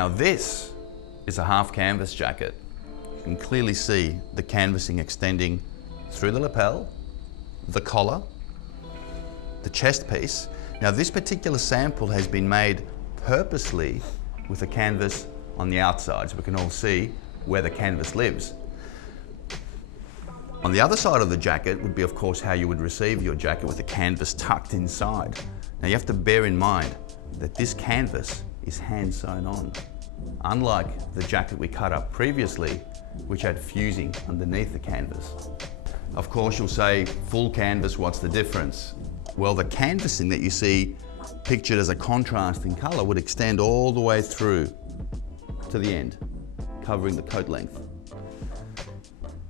Now this is a half canvas jacket. You can clearly see the canvassing extending through the lapel, the collar, the chest piece. Now this particular sample has been made purposely with a canvas on the outside so we can all see where the canvas lives. On the other side of the jacket would be, of course, how you would receive your jacket with the canvas tucked inside. Now you have to bear in mind that this canvas is hand sewn on, unlike the jacket we cut up previously, which had fusing underneath the canvas. Of course, you'll say, full canvas, what's the difference? Well, the canvassing that you see pictured as a contrasting color would extend all the way through to the end, covering the coat length.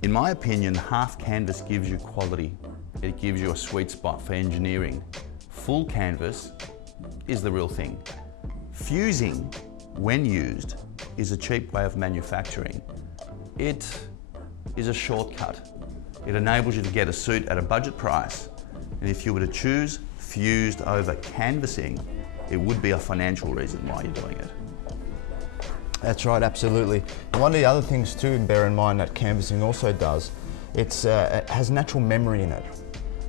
In my opinion, half canvas gives you quality. It gives you a sweet spot for engineering. Full canvas is the real thing. Fusing, when used, is a cheap way of manufacturing. It is a shortcut. It enables you to get a suit at a budget price. And if you were to choose fused over canvassing, it would be a financial reason why you're doing it. That's right, absolutely. And one of the other things too, bear in mind that canvassing also does, it has natural memory in it.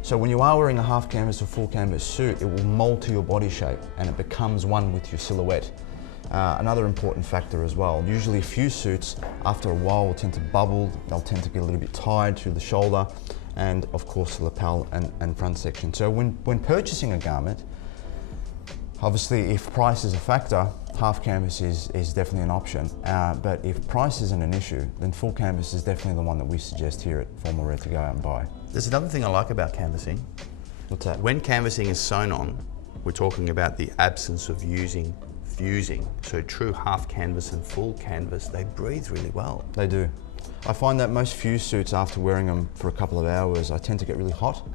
So when you are wearing a half canvas or full canvas suit, it will mold to your body shape and it becomes one with your silhouette. Another important factor as well, usually fused suits after a while will tend to bubble, they'll tend to get a little bit tied to the shoulder and of course the lapel and front section. So when purchasing a garment, obviously if price is a factor, half canvas is definitely an option, but if price isn't an issue, then full canvas is definitely the one that we suggest here at Formal Red to go out and buy. There's another thing I like about canvassing. What's that? When canvassing is sewn on, we're talking about the absence of using fusing. So true half canvas and full canvas, they breathe really well. They do. I find that most fused suits, after wearing them for a couple of hours, I tend to get really hot.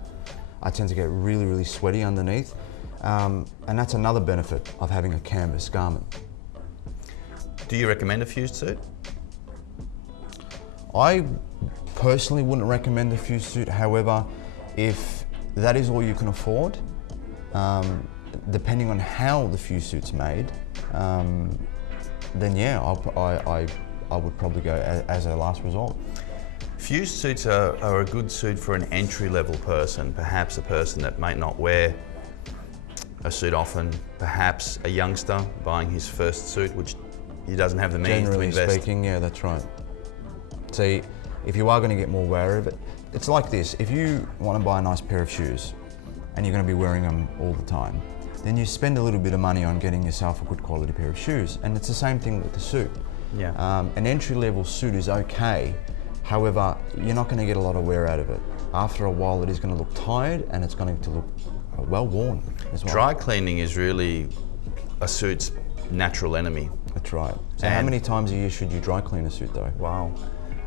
I tend to get really, really sweaty underneath. And that's another benefit of having a canvas garment. Do you recommend a fused suit? I personally wouldn't recommend a fused suit. However, if that is all you can afford, depending on how the fused suit's made, then yeah, I would probably go as a last resort. Fused suits are a good suit for an entry-level person, perhaps a person that might not wear a suit often, perhaps a youngster buying his first suit, which he doesn't have the means to invest. Generally speaking, yeah, that's right. See, if you are going to get more wary of it, it's like this. If you want to buy a nice pair of shoes and you're going to be wearing them all the time, then you spend a little bit of money on getting yourself a good quality pair of shoes. And it's the same thing with the suit. Yeah. An entry-level suit is okay. However, you're not going to get a lot of wear out of it. After a while, it is going to look tired and it's going to look well worn as well. Dry cleaning is really a suit's natural enemy. That's right. So how many times a year should you dry clean a suit though? Wow.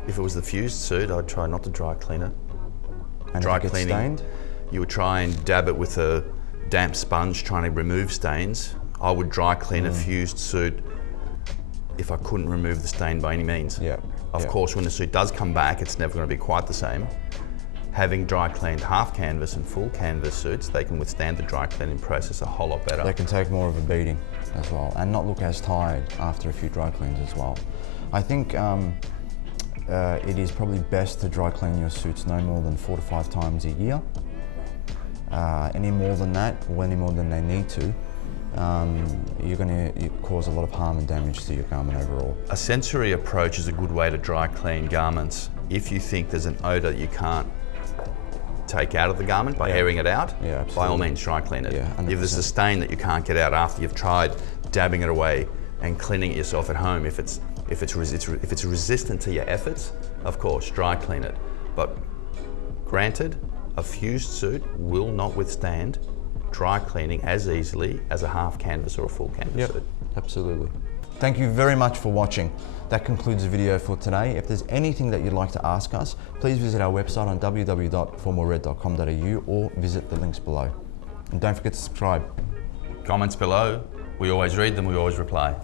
If it was the fused suit, I'd try not to dry clean it. And dry if it gets cleaning, stained? you would try and dab it with a damp sponge trying to remove stains. I would dry clean a fused suit if I couldn't remove the stain by any means. Yeah. Of course, when the suit does come back, it's never going to be quite the same. Having dry cleaned half canvas and full canvas suits, they can withstand the dry cleaning process a whole lot better. They can take more of a beating as well and not look as tired after a few dry cleans as well. I think it is probably best to dry clean your suits no more than 4 to 5 times a year. Any more than that, or any more than they need to, you're going to cause a lot of harm and damage to your garment overall. A sensory approach is a good way to dry clean garments. If you think there's an odour that you can't take out of the garment by airing it out, by all means dry clean it. Yeah, if there's a stain that you can't get out after you've tried dabbing it away and cleaning it yourself at home, if it's resistant to your efforts, of course dry clean it. But granted, a fused suit will not withstand dry cleaning as easily as a half canvas or a full canvas suit. Absolutely. Thank you very much for watching. That concludes the video for today. If there's anything that you'd like to ask us, please visit our website on www.formalred.com.au or visit the links below. And don't forget to subscribe. Comments below. We always read them, we always reply.